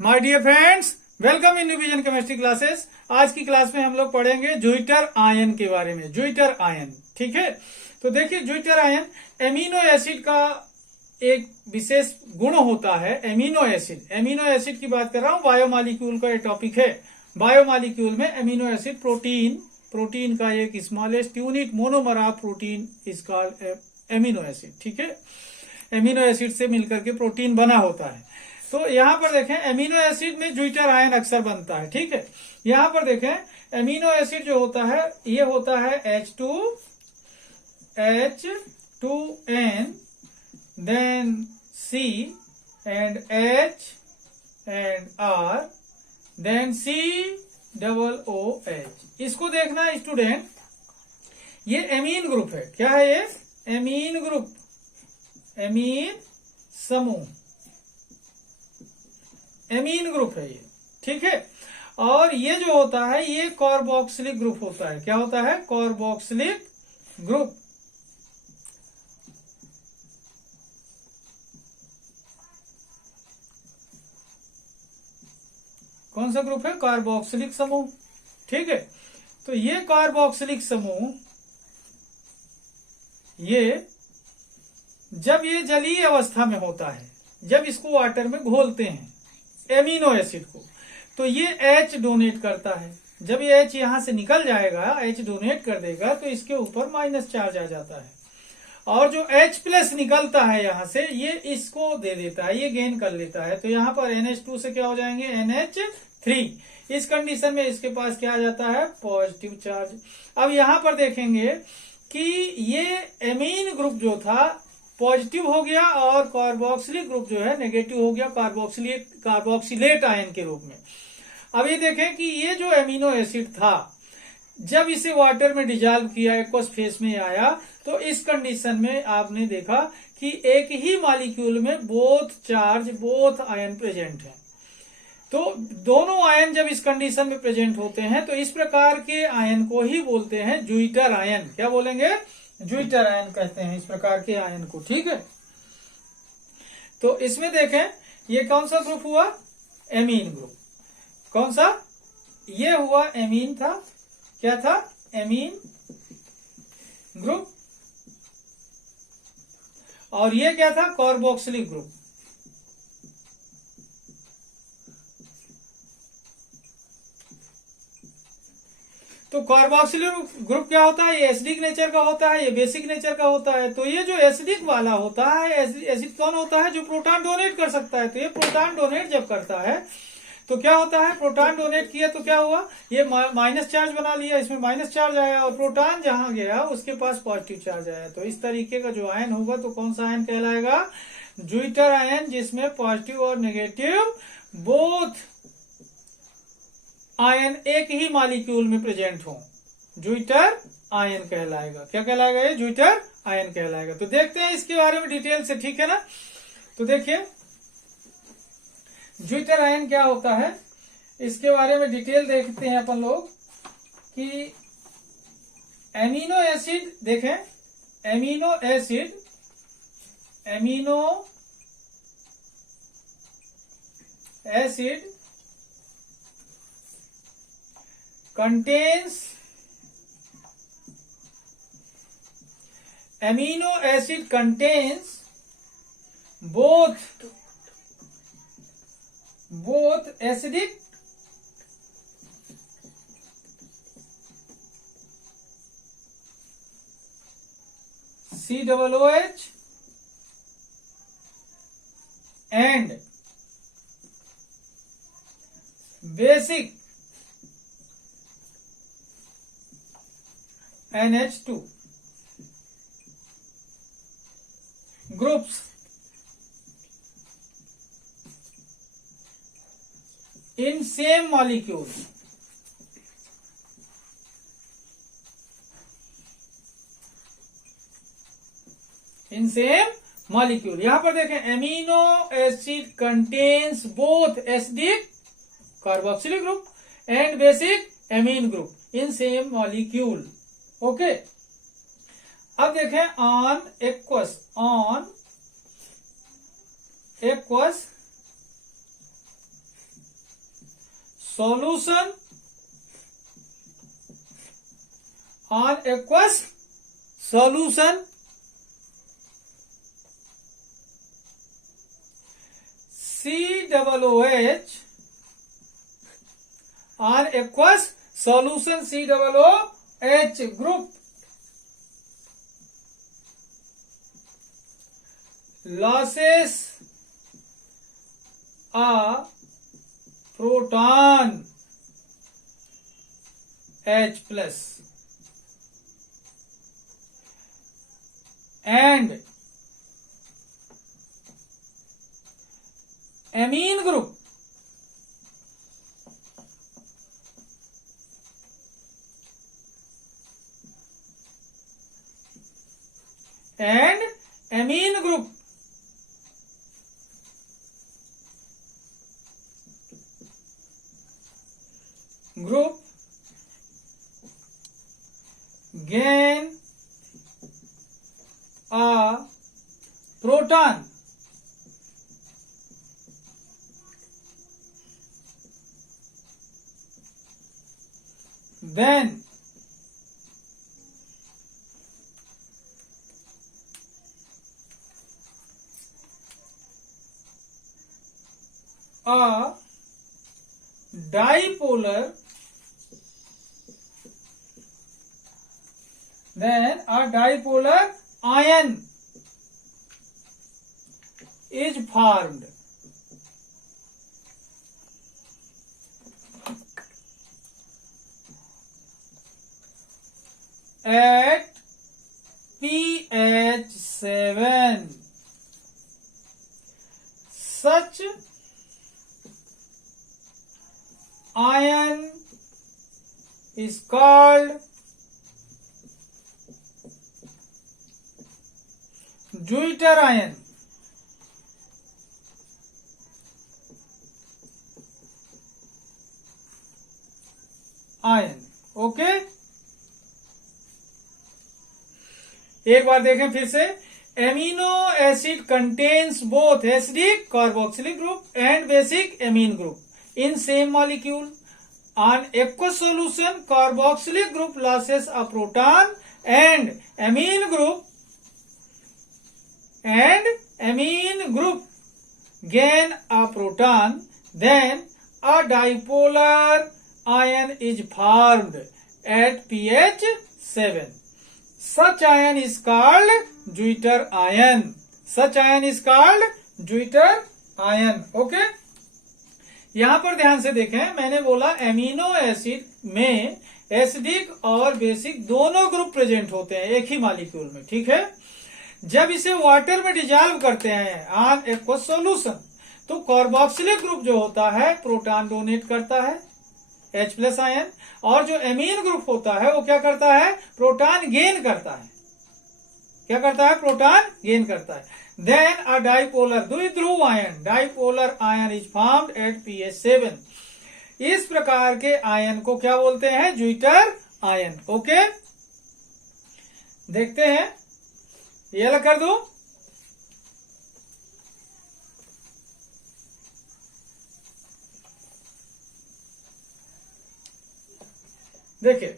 My dear friends, welcome in revision chemistry classes. आज की class में हम लोग पढ़ेंगे ज्विटर आयन के बारे में। ज्विटर आयन, ठीक है। तो देखिए, ज्विटर आयन एमिनो एसिड का एक विशेष गुण होता है। एमिनो एसिड की बात कर रहा हूं। बायोमॉलिक्यूल का ये टॉपिक है। बायोमॉलिक्यूल में एमिनो एसिड प्रोटीन का एक smallest unit monomer of protein is called amino acid, ठीक है। एमिनो एसिड से मिलकर के प्रोटीन बना होता है। तो यहां पर देखें, एमिनो एसिड में ज्विटर आयन अक्सर बनता है, ठीक है। यहां पर देखें, एमिनो एसिड जो होता है ये होता है H2N, then C and H and R, then COOH। इसको देखना स्टूडेंट, ये एमीन ग्रुप है। क्या है ये? एमीन ग्रुप, एमीन समूह, एमीन ग्रुप है ये, ठीक है। और ये जो होता है ये कार्बोक्सिलिक ग्रुप होता है। क्या होता है? Carboxylic group. कौन सा ग्रुप है? कार्बोक्सिलिक समूह, ठीक है। तो ये कार्बोक्सिलिक समूह, ये जब ये जलीय अवस्था में होता है, जब इसको वाटर में घोलते हैं एमिनो एसिड को, तो ये H डोनेट करता है। जब ये H यहां से निकल जाएगा, H डोनेट कर देगा, तो इसके ऊपर माइनस चार्ज आ जाता है। और जो H प्लस निकलता है यहां से, ये इसको दे देता है, ये गेन कर लेता है। तो यहां पर NH2 से क्या हो जाएंगे? NH3। इस कंडीशन में इसके पास क्या आ जाता है? Positive charge. अब यहां पर देखेंगे कि ये एमीन ग्रुप जो था पॉजिटिव हो गया और कार्बोक्सिलिक ग्रुप जो है नेगेटिव हो गया, कार्बोक्सिलेट आयन के रूप में। अब ये देखें कि ये जो एमिनो एसिड था, जब इसे वाटर में डिजॉल्व किया, एक्वस फेस में आया, तो इस कंडीशन में आपने देखा कि एक ही मॉलिक्यूल में बोथ आयन प्रेजेंट है। तो दोनों आयन जब इस कंडीशन में प्रेजेंट होते हैं, तो इस प्रकार के आयन को ही बोलते हैं ज्विटर आयन। क्या बोलेंगे? ज्विटर आयन कहते हैं इस प्रकार के आयन को, ठीक है। तो इसमें देखें, ये कौन सा ग्रुप हुआ? Amine group. कौन सा? ये हुआ एमीन था। क्या था? Amine group. और ये क्या था? Carboxylic group. तो कार्बोक्सिलिक ग्रुप क्या होता है? ये एसिडिक नेचर का होता है, ये बेसिक नेचर का होता है। तो ये जो एसिडिक वाला होता है, एसिड कौन होता है? जो प्रोटॉन डोनेट कर सकता है। तो ये प्रोटॉन डोनेट जब करता है, तो क्या होता है? प्रोटॉन डोनेट किया तो क्या हुआ? ये माइनस चार्ज बना लिया, इसमें माइनस चार्ज आया, और प्रोटॉन जहां गया उसके पास पॉजिटिव चार्ज आया। तो इस तरीके का जो आयन होगा, तो कौन सा आयन कहलाएगा? ज्विटर आयन, जिसमें पॉजिटिव और नेगेटिव बोथ आयन एक ही मॉलिक्यूल में प्रेजेंट हो, ज्विटर आयन कहलाएगा। क्या कहलाएगा? ये ज्विटर आयन कहलाएगा। तो देखते हैं इसके बारे में डिटेल से, ठीक है ना। तो देखिए, ज्विटर आयन क्या होता है, इसके बारे में डिटेल देखते हैं अपन लोग कि एमिनो एसिड, देखें, amino acid contains amino acid contains both acidic COOH and basic NH2 groups in same molecule. in same molecule। यहां पर देखें, amino acid contains both acidic carboxylic group and basic amine group in same molecule. Okay, अब देखें, on aqueous solution on aqueous solution COOH on aqueous solution COOH group losses a proton H plus and amine group group gain a proton then a dipolar ion is formed. At pH 7. Such ion is called Deuter ion. Okay, एक बार देखें फिर से. Amino acid contains both acidic carboxylic group and basic amine group in same molecule. On aqueous solution, carboxylic group loses a proton and amine group gain a proton. Then a dipolar ion is formed at pH 7. Such ion is called Deuter ion. Okay? यहां पर ध्यान से देखें, मैंने बोला amino acid में acidic और basic दोनों ग्रुप प्रेजेंट होते हैं एक ही मॉलिक्यूल में. ठीक है. जब इसे वाटर में डिजॉल्व करते हैं ऑन एक्वस सॉल्यूशन, तो कार्बोक्सिलिक ग्रुप जो होता है प्रोटॉन डोनेट करता है H प्लस आयन, और जो एमीन ग्रुप होता है वो क्या करता है, प्रोटॉन गेन करता है. प्रोटॉन गेन करता है. Then a dipolar द्विध्रुव ion is formed at pH 7. इस प्रकार के आयन को क्या बोलते हैं, ज्यूटर आयन. ओके, देखते हैं. ये अलग कर दो. देखिए,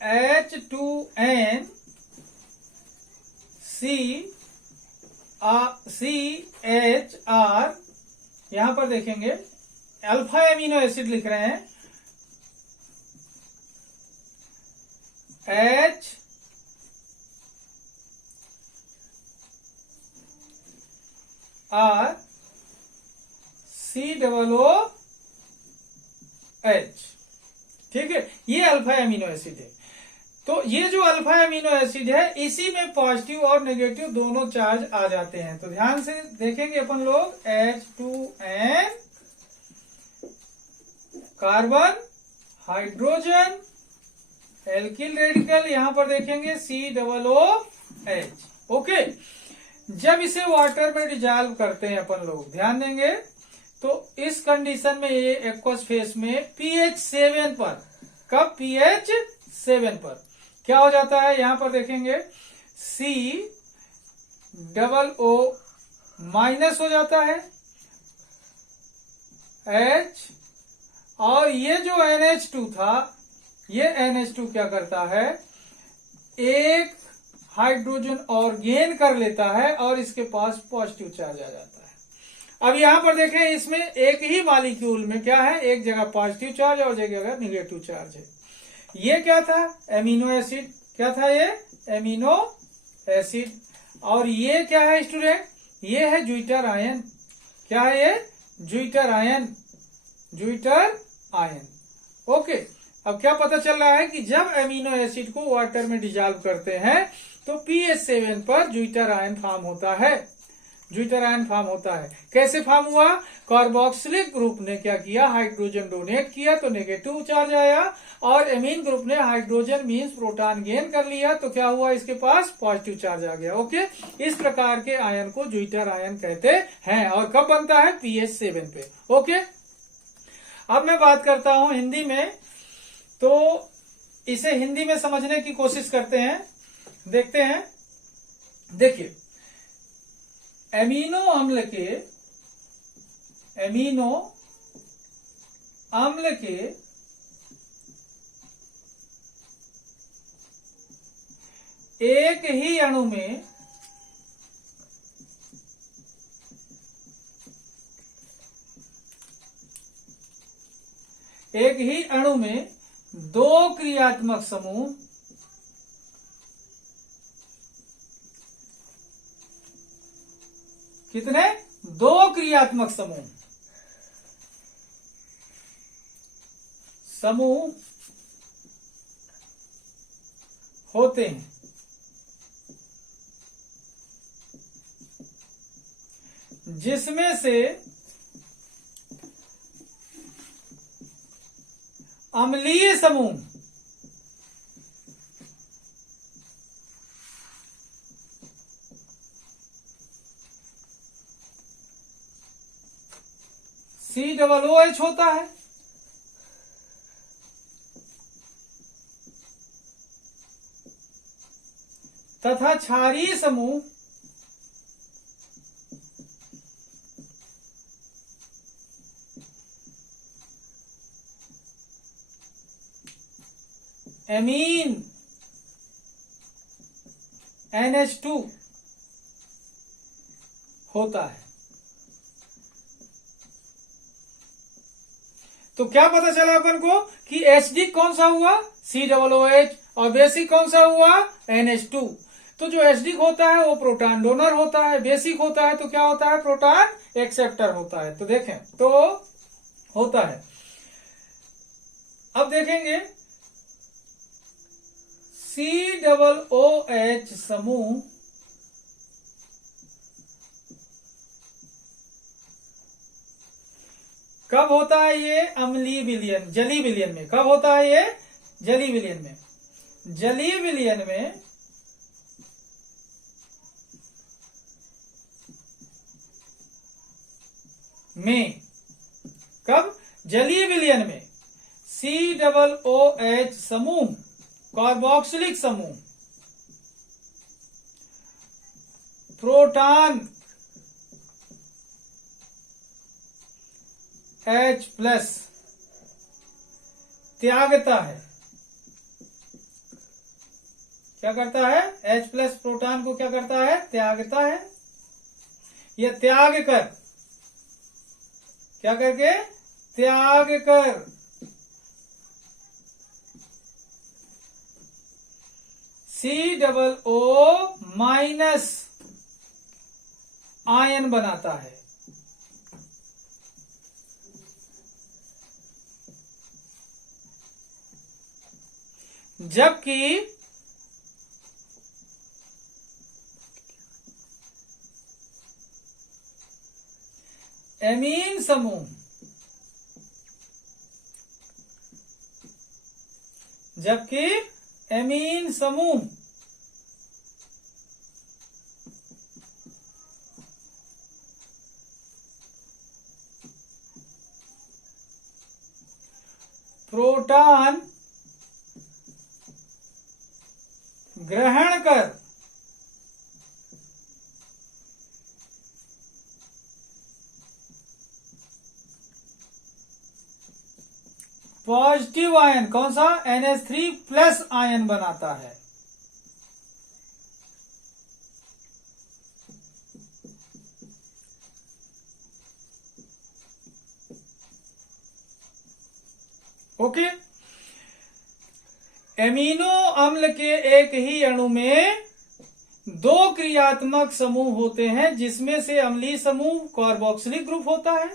H2N CHR, यहां पर देखेंगे अल्फा एमिनो एसिड लिख रहे हैं. H R COOH. ठीक है, ये अल्फा एमिनो एसिड है. तो ये जो अल्फा एमिनो एसिड है इसी में पॉजिटिव और नेगेटिव दोनों चार्ज आ जाते हैं. तो ध्यान से देखेंगे अपन लोग, H2N carbon hydrogen alkyl radical, यहां पर देखेंगे COOH. ओके, जब इसे वाटर में डिजॉल्व करते हैं अपन लोग, ध्यान देंगे तो इस कंडीशन में ये एक्वस फेस में pH 7 पर, कब pH 7 पर क्या हो जाता है, यहां पर देखेंगे COO माइनस हो जाता है H, और ये जो NH2 था, ये NH2 क्या करता है, एक हाइड्रोजन और गेन कर लेता है और इसके पास पॉजिटिव चार्ज आ जाता है। अब यहां पर देखें, इसमें एक ही मॉलिक्यूल में क्या है, एक जगह पॉजिटिव चार्ज और जगह निगेटिव चार्ज है। ये क्या था, एमिनो एसिड। क्या था ये, एमिनो एसिड। और ये क्या है स्टूडेंट, ये है ज्विटर आयन। क्या है ये, zwitter ion, zwitter ion. Okay, अब क्या पता चल रहा है कि जब एमिनो एसिड को वाटर में डिजॉल्व करते हैं तो pH7 पर ज्विटर आयन फॉर्म होता है। ज्विटर आयन फॉर्म होता है। कैसे फॉर्म हुआ, कार्बोक्सिलिक ग्रुप ने क्या किया, हाइड्रोजन डोनेट किया तो नेगेटिव चार्ज आया, और एमीन ग्रुप ने हाइड्रोजन मीन्स प्रोटॉन गेन कर लिया तो क्या हुआ, इसके पास पॉजिटिव चार्ज आ गया। ओके, इस प्रकार के आयन को ज्विटर आयन कहते हैं। और कब बनता है, pH7 पे। ओके, अब मैं बात करता हूं हिंदी में, तो इसे हिंदी में समझने की कोशिश करते हैं, देखते हैं। देखिए, एमिनो अम्ल के एक ही अणु में दो क्रियात्मक समूह कितने, दो क्रियात्मक समूह होते हैं, जिसमें से अम्लीय समूह COOH होता है, तथा क्षारीय समूह एमीन NH2 होता है। तो क्या पता चला अपन को कि HD कौन सा हुआ, COOH, और बेसिक कौन सा हुआ, NH2। तो जो एसिडिक होता है वो प्रोटॉन डोनर होता है, बेसिक होता है तो क्या होता है, प्रोटॉन एक्सेप्टर होता है। तो देखें, तो होता है। अब देखेंगे, COOH समूह कब होता है, ये अम्लीय विलयन, जलीय विलयन में। कब होता है ये, जलीय विलयन में। जलीय विलयन में कब, जलीय विलयन में COOH समूह, कार्बोक्सिलिक समूह, प्रोटॉन H+ त्यागता है। क्या करता है, H+ प्रोटॉन को क्या करता है, त्यागता है। यह त्याग कर, क्या करके, त्याग कर COO- आयन बनाता है। जबकि एमीन समूह, प्रोटॉन ग्रहण कर पॉजिटिव आयन, कौन सा, NH3 प्लस आयन बनाता है। ओके। एमिनो अम्ल के एक ही अणु में दो क्रियात्मक समूह होते हैं, जिसमें से अम्लीय समूह कार्बोक्सिलिक ग्रुप होता है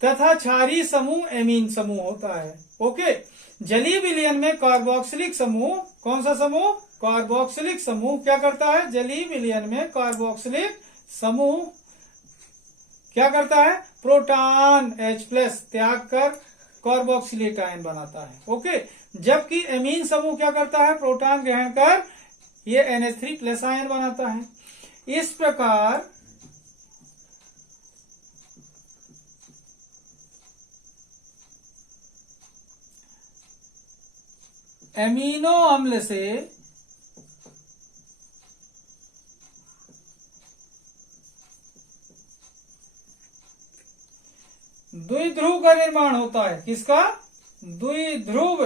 तथा क्षारीय समूह एमीन समूह होता है। ओके। जलीय विलयन में कार्बोक्सिलिक समूह, कौन सा समूह, कार्बोक्सिलिक समूह क्या करता है, जलीय विलयन में कार्बोक्सिलिक समूह क्या करता है, प्रोटॉन H+ त्याग कर कार्बोक्सिलेट आयन बनाता है। ओके। जबकि एमीन समूह क्या करता है, प्रोटॉन ग्रहण कर ये NH3 प्लस आयन बनाता है। इस प्रकार एमिनो अम्ल से द्विध्रुव का निर्माण होता है। किसका, द्विध्रुव।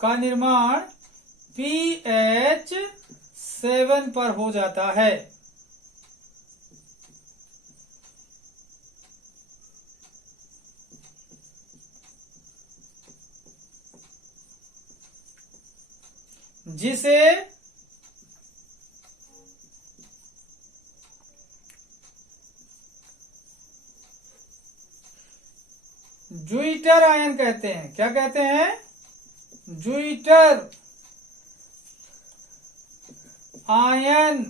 का निर्माण pH 7 पर हो जाता है। जिसे ज्विटर आयन कहते हैं। क्या कहते हैं, ज्विटर आयन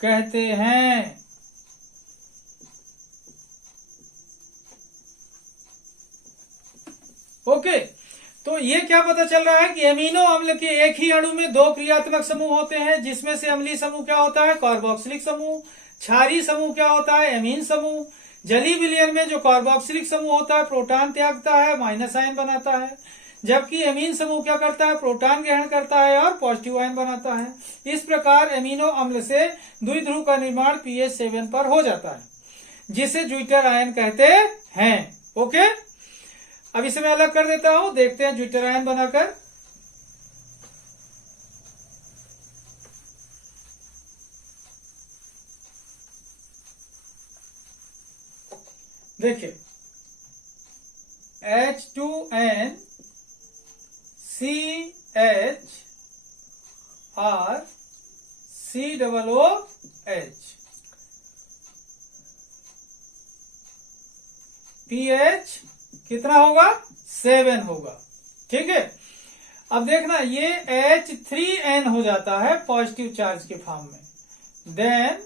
कहते हैं। ओके। तो ये क्या पता चल रहा है कि एमिनो अम्ल के एक ही अणु में दो क्रियात्मक समूह होते हैं, जिसमें से अम्लीय समूह क्या होता है, कार्बोक्सिलिक समूह। क्षारीय समूह क्या होता है, एमीन समूह। जलीय विलयन में जो कार्बोक्सिलिक समूह होता है, प्रोटॉन त्यागता है, माइनस आयन बनाता है। जबकि एमीन समूह क्या करता है, प्रोटॉन ग्रहण करता है और पॉजिटिव आयन बनाता है। इस प्रकार एमिनो अम्ल से द्विध्रुव का निर्माण pH 7 पर हो जाता है, जिसे ज्विटर आयन कहते हैं। ओके। अब इसे मैं अलग कर देता हूं, देखते हैं ज्विटर आयन बनाकर। देखिए, H2N CH R COOH pH कितना होगा, 7 होगा। ठीक है। अब देखना, ये H3N हो जाता है पॉजिटिव चार्ज के फॉर्म में। Then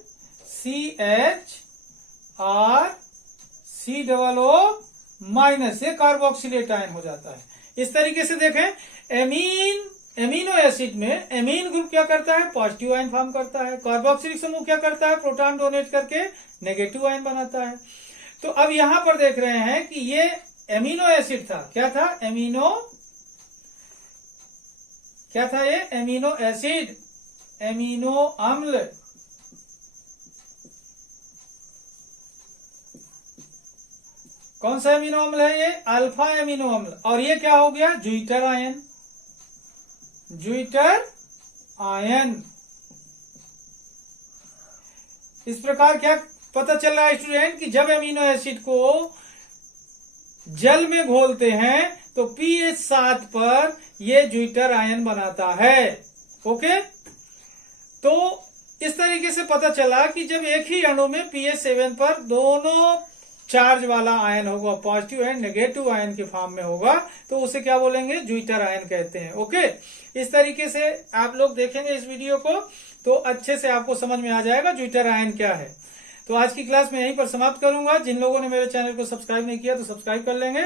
CH R COO minus, ये कार्बोक्सिलेट आयन हो जाता है। इस तरीके से देखें, एमिनो एसिड में एमीन ग्रुप क्या करता है, पॉजिटिव आयन फॉर्म करता है। कार्बोक्सिलिक समूह क्या करता है, प्रोटॉन डोनेट करके नेगेटिव आयन बनाता है। तो अब यहां पर देख रहे हैं कि ये एमिनो एसिड था। क्या था, क्या था ये, एमिनो एसिड, एमिनो अम्ल। कौन सा एमिनो अम्ल है, ये अल्फा एमिनो अम्ल। और ये क्या हो गया, ज्विटर आयन, ज्विटर आयन। इस प्रकार क्या पता चल रहा है स्टूडेंट कि जब एमिनो एसिड को जल में घोलते हैं तो pH 7 पर ये ज्विटर आयन बनाता है। ओके। तो इस तरीके से पता चला कि जब एक ही अणु में pH 7 पर दोनों चार्ज वाला आयन होगा, पॉजिटिव एंड नेगेटिव आयन के फॉर्म में होगा, तो उसे क्या बोलेंगे, ज्विटर आयन कहते हैं। ओके। इस तरीके से आप लोग देखेंगे इस वीडियो को तो अच्छे से आपको समझ में आ जाएगा ज्विटर आयन क्या है। तो आज की क्लास में यहीं पर समाप्त करूंगा। जिन लोगों ने मेरे चैनल को सब्सक्राइब नहीं किया तो सब्सक्राइब कर लेंगे।